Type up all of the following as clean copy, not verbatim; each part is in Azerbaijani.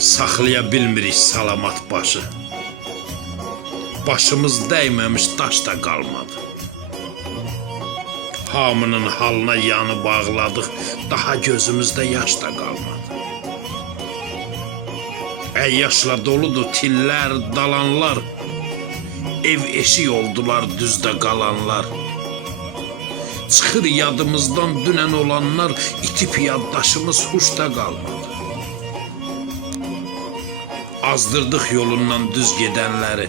Saxlaya bilmirik salamat başı. Başımız dəyməmiş daş da qalmadı. Hamının halına yanıb ağladıq, daha gözümüzdə yaş da qalmadı. Yaşla doludur tillər, dalanlar, ev eşik oldular düzdə qalanlar. Çıxır yadımızdan dünən olanlar, itib yaddaşımız huşda qalmadı. Azdırdıq yolundan düz gedənləri,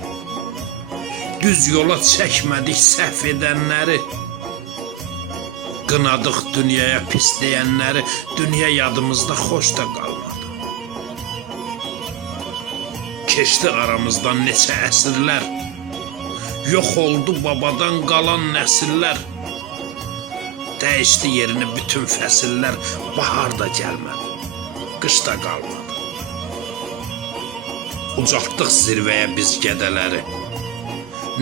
düz yola çəkmədik səhv edənləri. Qınadıq dünyaya pis deyənləri, dünya yadımızda xoş da qalmadı. Keçdi aramızdan neçə əsrlər, yox oldu babadan qalan nəsillər. Dəyişdi yerini bütün fəsillər, bahar da gəlmədi, qış da qalmadı. Ucaltdıq zirvəyə biz gədələri,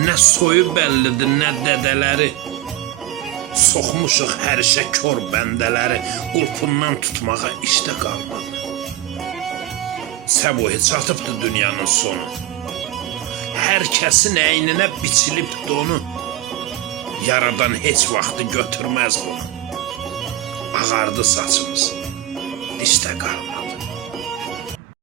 nə soyu bəllidir, nə dədələri. Soxmuşuq hər işə kör bəndələri, qulpundan tutmağa işdə qalmadı. Səbuhi çatıbdı dünyanın sonu, hər kəsin əyninə biçilib donu. Yaradan heç vaxtı götürməz bunu. Ağardı saçımız, işdə qalmadı.